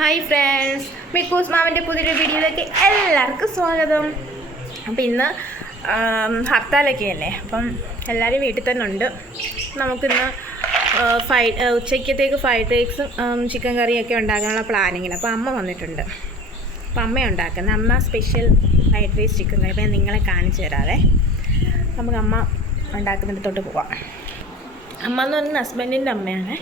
Hi friends, മിക്കൂസ് മാമിൻ്റെ പുതിയൊരു വീഡിയോയിലേക്ക് എല്ലാവർക്കും സ്വാഗതം. അപ്പോൾ ഇന്ന് ഹർത്താലൊക്കെ അല്ലേ, അപ്പം എല്ലാവരും വീട്ടിൽ തന്നെ ഉണ്ട്. നമുക്കിന്ന് ഉച്ചയ്ക്കത്തേക്ക് ഫ്രൈഡ് റൈസും ചിക്കൻ കറിയൊക്കെ ഉണ്ടാക്കാനുള്ള പ്ലാനിങ്ങിൽ. അപ്പോൾ അമ്മ വന്നിട്ടുണ്ട്. അപ്പോൾ അമ്മ ഉണ്ടാക്കുന്നത്, അമ്മ സ്പെഷ്യൽ ഫ്രൈഡ് റൈസ് ചിക്കൻ കറി. അപ്പോൾ ഞാൻ നിങ്ങളെ കാണിച്ചു തരാതെ നമുക്ക് അമ്മ ഉണ്ടാക്കുന്നിടത്തോട്ട് പോവാം. അമ്മ എന്ന് പറയുന്നത് ഹസ്ബൻഡിൻ്റെ അമ്മയാണ്.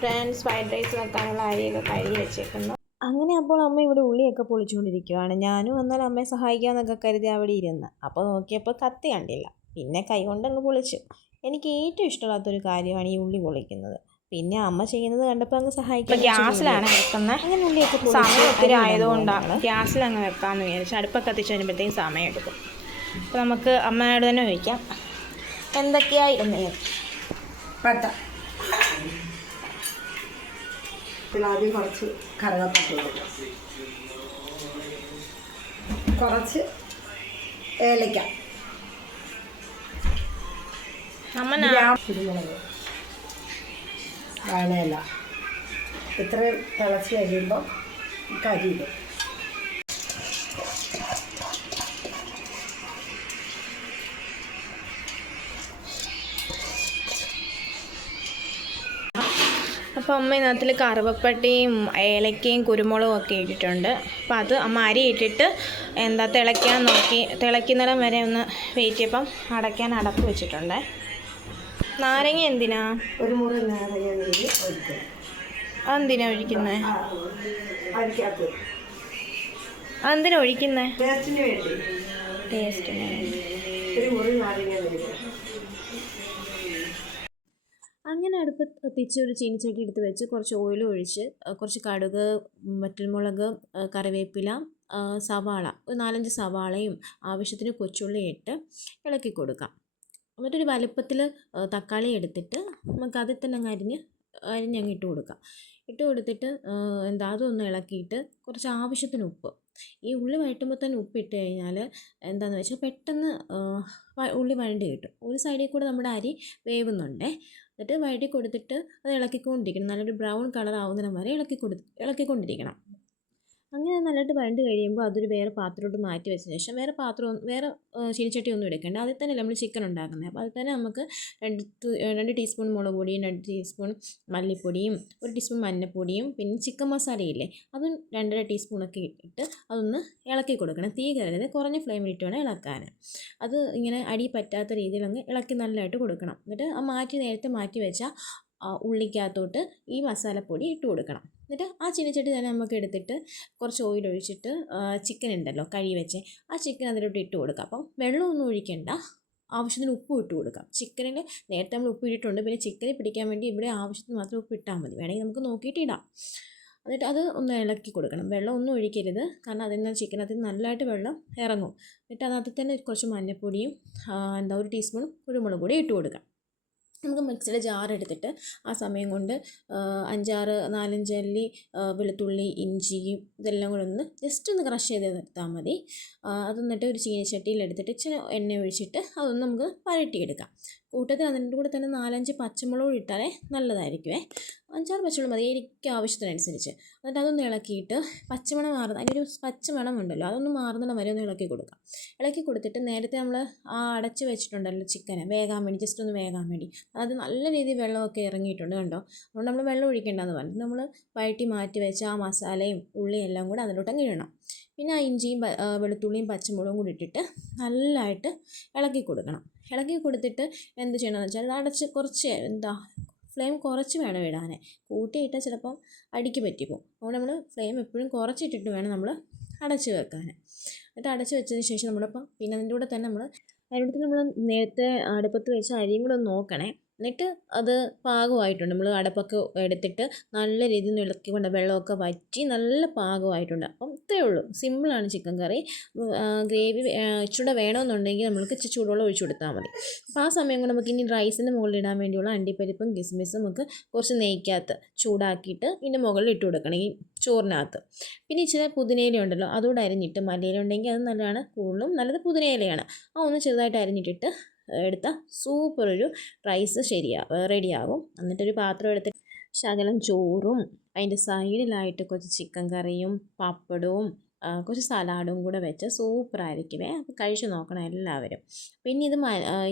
ഫ്രണ്ട്സ്, ഫ്രൈഡ് റൈസ് വെക്കാനുള്ള അരിയൊക്കെ കഴുകി വെച്ചേക്കുന്നു. അങ്ങനെ അപ്പോൾ അമ്മ ഇവിടെ ഉള്ളിയൊക്കെ പൊളിച്ചുകൊണ്ടിരിക്കുകയാണ്. ഞാനും വന്നാൽ അമ്മയെ സഹായിക്കാമെന്നൊക്കെ കരുതി അവിടെ ഇരുന്ന്. അപ്പോൾ നോക്കിയപ്പോൾ കത്തി കണ്ടില്ല, പിന്നെ കൈകൊണ്ടങ്ങ് പൊളിച്ചു. എനിക്ക് ഏറ്റവും ഇഷ്ടമില്ലാത്തൊരു കാര്യമാണ് ഈ ഉള്ളി പൊളിക്കുന്നത്. പിന്നെ അമ്മ ചെയ്യുന്നത് കണ്ടപ്പോൾ അങ്ങ് സഹായിക്കാൻ. ഗ്യാസിലാണ് വെക്കുന്നത്. അങ്ങനെ ഉള്ളിയൊക്കെ സമയം ഒത്തിരി ആയതുകൊണ്ടാണ് ഗ്യാസിലങ്ങ് വെക്കാമെന്ന് വിചാരിച്ചു. അടുപ്പൊക്കെ കത്തിച്ച് വരുമ്പോഴത്തേക്കും സമയം എടുക്കും. അപ്പോൾ നമുക്ക് അമ്മയോട് തന്നെ ചോദിക്കാം എന്തൊക്കെയായിരുന്നു. പട്ട, ആദ്യം കുറച്ച് കറുകപ്പട്ട, കുറച്ച് ഏലക്ക, കുരുമുളക്, വയനയില. ഇത്രയും തിളച്ച് കഴിയുമ്പോൾ കരിയിടും. അപ്പോൾ അമ്മ ഇതിനകത്തിൽ കറുവപ്പട്ടയും ഏലക്കയും കുരുമുളകും ഒക്കെ ഇട്ടിട്ടുണ്ട്. അപ്പോൾ അത് അമ്മ അരി ഇട്ടിട്ട് തിളയ്ക്കാൻ നോക്കി, തിളയ്ക്കുന്നിടം വരെ ഒന്ന് വെയിറ്റ് ചെയ്യപ്പം അടയ്ക്കാൻ അടപ്പ് വെച്ചിട്ടുണ്ട്. നാരങ്ങ എന്തിനാ? ഒരു മുറി നാരങ്ങ നീര് ഒഴിക്കും. അതെന്തിനാ ഒഴിക്കുന്നത്? അതെന്തിനാ ഒഴിക്കുന്നത്? ടേസ്റ്റിന് വേണ്ടി. ടേസ്റ്റിന് വേണ്ടി. ഒരു മുറി നാരങ്ങ നീര്. അങ്ങനെ അടുപ്പ് കത്തിച്ച് ഒരു ചീനിച്ചട്ടി എടുത്ത് വെച്ച് കുറച്ച് ഓയിൽ ഒഴിച്ച് കുറച്ച് കടുക്, വറ്റൽമുളക്, കറിവേപ്പില, സവാള, ഒരു 4-5 സവാളയും ആവശ്യത്തിന് കൊച്ചുള്ളി ഇട്ട് ഇളക്കി കൊടുക്കാം. എന്നിട്ടൊരു വലുപ്പത്തിൽ തക്കാളി എടുത്തിട്ട് നമുക്ക് അതിൽ തന്നെ അരിഞ്ഞങ്ങ് ഇട്ട് കൊടുക്കാം. ഇട്ട് കൊടുത്തിട്ട് അതൊന്ന് ഇളക്കിയിട്ട് കുറച്ച് ആവശ്യത്തിന് ഉപ്പ്. ഈ ഉള്ളി വഴറ്റുമ്പോൾ തന്നെ ഉപ്പിട്ട് കഴിഞ്ഞാൽ എന്താണെന്ന് വെച്ചാൽ പെട്ടെന്ന് ഉള്ളി വഴണ്ടി കിട്ടും. ഒരു സൈഡിൽ കൂടെ നമ്മുടെ അരി വേവുന്നുണ്ടേ. എന്നിട്ട് വഴറ്റി കൊടുത്തിട്ട് അത് ഇളക്കിക്കൊണ്ടിരിക്കണം. നല്ലൊരു ബ്രൗൺ കളർ ആവുന്നതിന് വരെ ഇളക്കിക്കൊണ്ടിരിക്കണം. അങ്ങനെ നല്ലതായിട്ട് വഴണ്ട് കഴിയുമ്പോൾ അതൊരു വേറെ പാത്രത്തോട്ട് മാറ്റി വെച്ചതിന് ശേഷം വേറെ ചീനിച്ചട്ടി ഒന്നും എടുക്കേണ്ട. അതിൽ തന്നെ നമ്മൾ ചിക്കൻ ഉണ്ടാക്കുന്നത്. അപ്പോൾ അതിൽ തന്നെ നമുക്ക് 2 ടീസ്പൂൺ മുളക് പൊടിയും 2 ടീസ്പൂൺ മല്ലിപ്പൊടിയും 1 ടീസ്പൂൺ മഞ്ഞൾപ്പൊടിയും പിന്നെ ചിക്കൻ മസാലയില്ലേ അതും 2.5 ടീസ്പൂണൊക്കെ ഇട്ട് അതൊന്ന് ഇളക്കി കൊടുക്കണം. തീ കയറരുത്, കുറഞ്ഞ ഫ്ലെയിമിലിട്ട് വേണം ഇളക്കാൻ. അത് ഇങ്ങനെ അടി പറ്റാത്ത രീതിയിൽ അങ്ങ് ഇളക്കി നല്ലതായിട്ട് കൊടുക്കണം. എന്നിട്ട് നേരത്തെ മാറ്റി വെച്ച ഉള്ളിക്കകത്തോട്ട് ഈ മസാലപ്പൊടി ഇട്ട് കൊടുക്കണം. എന്നിട്ട് ആ ചീനിച്ചട്ടി തന്നെ നമുക്ക് എടുത്തിട്ട് കുറച്ച് ഓയിൽ ഒഴിച്ചിട്ട് ചിക്കൻ ഉണ്ടല്ലോ കഴുകി വെച്ച് ആ ചിക്കൻ അതിലോട്ട് ഇട്ട് കൊടുക്കാം. അപ്പം വെള്ളമൊന്നും ഒഴിക്കേണ്ട, ആവശ്യത്തിന് ഉപ്പ് ഇട്ട് കൊടുക്കാം. ചിക്കനിൽ നേരത്തെ നമ്മൾ ഉപ്പ് ഇട്ടിട്ടുണ്ട്, പിന്നെ ചിക്കനിൽ പിടിക്കാൻ വേണ്ടി ഇവിടെ ആവശ്യത്തിന് മാത്രം ഉപ്പ് ഇട്ടാൽ മതി. വേണമെങ്കിൽ നമുക്ക് നോക്കിയിട്ട് ഇടാം. എന്നിട്ട് അത് ഒന്ന് ഇളക്കി കൊടുക്കണം. വെള്ളം ഒന്നും ഒഴിക്കരുത്, കാരണം ചിക്കനകത്ത് നല്ലതായിട്ട് വെള്ളം ഇറങ്ങും. എന്നിട്ട് അതിനകത്ത് തന്നെ കുറച്ച് മഞ്ഞൾപ്പൊടിയും 1 ടീസ്പൂൺ കുരുമുളക് പൊടി ഇട്ട് കൊടുക്കാം. നമുക്ക് മിക്സിയുടെ ജാർ എടുത്തിട്ട് ആ സമയം കൊണ്ട് 4-5 അല്ലി വെളുത്തുള്ളി, ഇഞ്ചിയും ഇതെല്ലാം കൂടെ ഒന്ന് ജസ്റ്റ് ഒന്ന് ക്രഷ് ചെയ്ത് നിർത്താൽ മതി. അതെന്നിട്ട് ഒരു ചീനിച്ചട്ടിയിൽ എടുത്തിട്ട് ഇച്ചിരി എണ്ണ ഒഴിച്ചിട്ട് അതൊന്ന് നമുക്ക് വഴറ്റിയെടുക്കാം. കൂട്ടത്തിൽ അതിൻ്റെ കൂടെ തന്നെ 4-5 പച്ചമുളക് ഇട്ടാലേ നല്ലതായിരിക്കുമേ. 5-6 പച്ചമുളക് മതി എനിക്ക് ആവശ്യത്തിനനുസരിച്ച്. എന്നിട്ട് അതൊന്ന് ഇളക്കിയിട്ട് പച്ചമണം അതിൻ്റെ ഒരു പച്ചമണം ഉണ്ടല്ലോ അതൊന്ന് മാറുന്നിടം വരെ ഒന്ന് ഇളക്കി കൊടുക്കാം. ഇളക്കി കൊടുത്തിട്ട് നേരത്തെ നമ്മൾ അടച്ച് വെച്ചിട്ടുണ്ടല്ലോ ചിക്കന് വേകാൻ വേണ്ടി, ജസ്റ്റ് ഒന്ന് വേകാൻ വേണ്ടി, അത് നല്ല രീതിയിൽ വെള്ളമൊക്കെ ഇറങ്ങിയിട്ടുണ്ട് കണ്ടോ. അതുകൊണ്ട് നമ്മൾ വെള്ളം ഒഴിക്കേണ്ടതെന്ന് പറഞ്ഞിട്ട് നമ്മൾ വഴറ്റി മാറ്റി വെച്ച ആ മസാലയും ഉള്ളിയും എല്ലാം കൂടെ അതിലോട്ട് അങ്ങ് ഇടണം. പിന്നെ ആ ഇഞ്ചിയും വെളുത്തുള്ളിയും പച്ചമുളകും കൂടി ഇട്ടിട്ട് നല്ലതായിട്ട് ഇളക്കി കൊടുക്കണം. ഇളക്കി കൊടുത്തിട്ട് എന്ത് ചെയ്യണമെന്ന് വെച്ചാൽ അടച്ച് കുറച്ച് ഫ്ലെയിം കുറച്ച് വേണം ഇടാൻ. കൂട്ടിയിട്ടാൽ ചിലപ്പം അടിക്ക് പറ്റിപ്പോകും. അതുകൊണ്ട് നമ്മൾ ഫ്ലെയിം എപ്പോഴും കുറച്ചിട്ടിട്ട് വേണം നമ്മൾ അടച്ച് വെക്കാൻ. എന്നിട്ട് അടച്ച് വെച്ചതിന് ശേഷം പിന്നെ അതിൻ്റെ കൂടെ തന്നെ നമ്മൾ നേരത്തെ അടുപ്പത്ത് വെച്ച അരിയും കൂടെ ഒന്ന് നോക്കണേ. എന്നിട്ട് അത് പാകമായിട്ടുണ്ട്. നമ്മൾ അടപ്പൊക്കെ എടുത്തിട്ട് നല്ല രീതിയിൽ ഇളക്കിക്കൊണ്ട് വെള്ളമൊക്കെ വറ്റി നല്ല പാകമായിട്ടുണ്ട്. അപ്പം ഇത്രയേ ഉള്ളൂ, സിമ്പിളാണ് ചിക്കൻ കറി. ഗ്രേവി ഇച്ചിരി വേണമെന്നുണ്ടെങ്കിൽ നമ്മൾക്ക് ഇച്ചിരി ചൂടുവെള്ളം ഒഴിച്ചു കൊടുത്താൽ മതി. അപ്പോൾ ആ സമയം കൊണ്ട് നമുക്ക് ഇനി റൈസിൻ്റെ മുകളിൽ ഇടാൻ വേണ്ടിയുള്ള അണ്ടിപ്പരിപ്പും കിസ്മിസും നമുക്ക് കുറച്ച് നെയ്ക്കകത്ത് ചൂടാക്കിയിട്ട് ഇതിൻ്റെ മുകളിൽ ഇട്ട് കൊടുക്കണം, ഈ ചോറിനകത്ത്. പിന്നെ ഇച്ചിരി പുതിനയില ഉണ്ടല്ലോ അതുകൂടെ അരിഞ്ഞിട്ട്, മല്ലിയില ഉണ്ടെങ്കിൽ അത് നല്ലതാണ്, കൂടുതലും നല്ലത് പുതിനയിലയാണ്. ഒന്ന് ചെറുതായിട്ട് അരിഞ്ഞിട്ടിട്ട് എടുത്താൽ സൂപ്പർ ഒരു റൈസ് റെഡിയാകും. എന്നിട്ടൊരു പാത്രം എടുത്തിട്ട് ശകലം ചോറും അതിൻ്റെ സൈഡിലായിട്ട് കുറച്ച് ചിക്കൻ കറിയും പപ്പടവും കുറച്ച് സലാഡും കൂടെ വെച്ച് സൂപ്പറായിരിക്കുമേ. അപ്പോൾ കഴിച്ച് നോക്കണം എല്ലാവരും. പിന്നെ ഇത്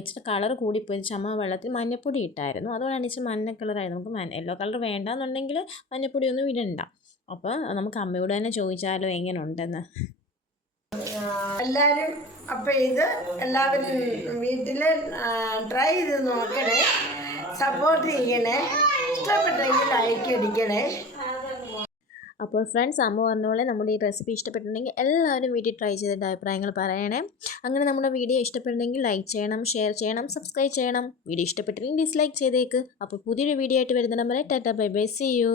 ഇച്ചിരി കളർ കൂടിപ്പോയി. ചുമ വെള്ളത്തിൽ മഞ്ഞപ്പൊടി ഇട്ടായിരുന്നു, അതുകൊണ്ടാണ് ഇച്ചിരി മഞ്ഞ കളറായി. നമുക്ക് യെല്ലോ കളർ വേണ്ടാന്നുണ്ടെങ്കിൽ മഞ്ഞപ്പൊടിയൊന്നും ഇടണ്ട. അപ്പോൾ നമുക്ക് അമ്മയോട് തന്നെ ചോദിച്ചാലോ എങ്ങനെ ഉണ്ടെന്ന്. എല്ലാവരും അപ്പം ഇത് എല്ലാവരും വീട്ടിൽ ട്രൈ ചെയ്ത് നോക്കണേ, സപ്പോർട്ട് ചെയ്യണേ, ഇഷ്ടപ്പെട്ടെങ്കിൽ ലൈക്ക് അടിക്കണേ. അപ്പോൾ ഫ്രണ്ട്സ്, അമ്മ പറഞ്ഞ പോലെ നമ്മുടെ ഈ റെസിപ്പി ഇഷ്ടപ്പെട്ടിട്ടുണ്ടെങ്കിൽ എല്ലാവരും വീട്ടിൽ ട്രൈ ചെയ്തിട്ട് അഭിപ്രായങ്ങൾ പറയണേ. അങ്ങനെ നമ്മുടെ വീഡിയോ ഇഷ്ടപ്പെട്ടിട്ടുണ്ടെങ്കിൽ ലൈക്ക് ചെയ്യണം, ഷെയർ ചെയ്യണം, സബ്സ്ക്രൈബ് ചെയ്യണം. വീഡിയോ ഇഷ്ടപ്പെട്ടില്ലെങ്കിൽ ഡിസ്ലൈക്ക് ചെയ്തേക്ക്. അപ്പോൾ പുതിയൊരു വീഡിയോ ആയിട്ട് വരുന്ന നമ്പറെ ta-ta bye bye, see U.